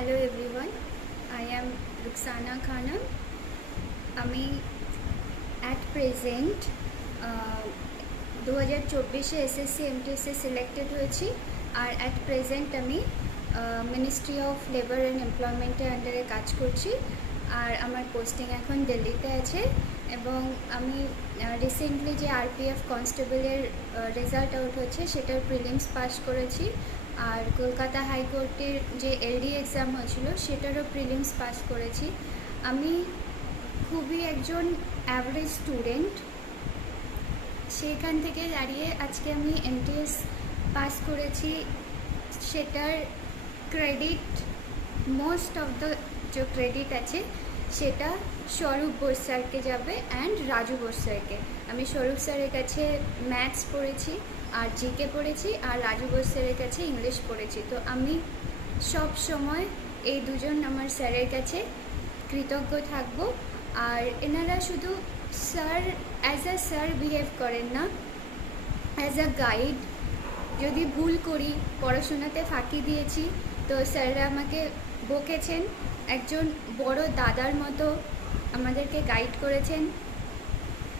Hello everyone, I am Ruxana Khanam. আমি at present 2024 SSC এমটিএসসি selected হয়েছি। আর at present আমি ministry of labour and এমপ্লয়মেন্টের আন্ডারে কাজ করছি। আর আমার পোস্টিং এখন দিল্লিতে আছে। এবং আমি রিসেন্টলি যে আরপিএফ কনস্টেবলের রেজাল্ট আউট হচ্ছে সেটার প্রিলিমস পাস করেছি। আর কলকাতা হাইকোর্টের যে এলডি এক্সাম হয়েছিল সেটারও প্রিলিমস পাস করেছি। আমি খুবই একজন অ্যাভারেজ স্টুডেন্ট, সেখান থেকে দাঁড়িয়ে আজকে আমি এমটিএস পাস করেছি। সেটার ক্রেডিট, মোস্ট অফ দ্য যে ক্রেডিট আছে সেটা স্বরূপ বোস স্যারকে যাবে অ্যান্ড রাজু বোস স্যারকে। আমি স্বরূপ স্যারের কাছে ম্যাথস পড়েছি আর জিকে পড়েছি, আর রাজু বোস স্যারের কাছে ইংলিশ পড়েছি। তো আমি সব সময় এই দুজন আমার স্যারের কাছে কৃতজ্ঞ থাকব। আর এনারা শুধু sir as a sir behave করেন না, অ্যাজ আ গাইড। যদি ভুল করি, পড়াশোনাতে ফাঁকি দিয়েছি, তো স্যাররা আমাকে বকেছেন, একজন বড় দাদার মতো আমাদেরকে গাইড করেছেন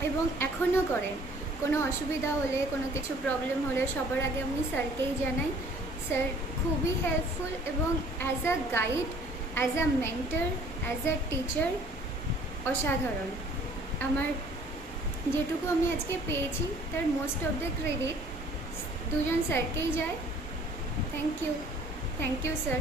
এবং এখনও করেন। কোনো অসুবিধা হলে, কোনো কিছু প্রবলেম হলে সবার আগে আমি স্যারকেই জানাই। স্যার খুবই হেল্পফুল এবং as a guide, as a mentor, as a teacher অসাধারণ। আমার যেটুকু আমি আজকে পেয়েছি তার মোস্ট অফ দ্য ক্রেডিট দুজন স্যারকেই যায়। Thank you sir.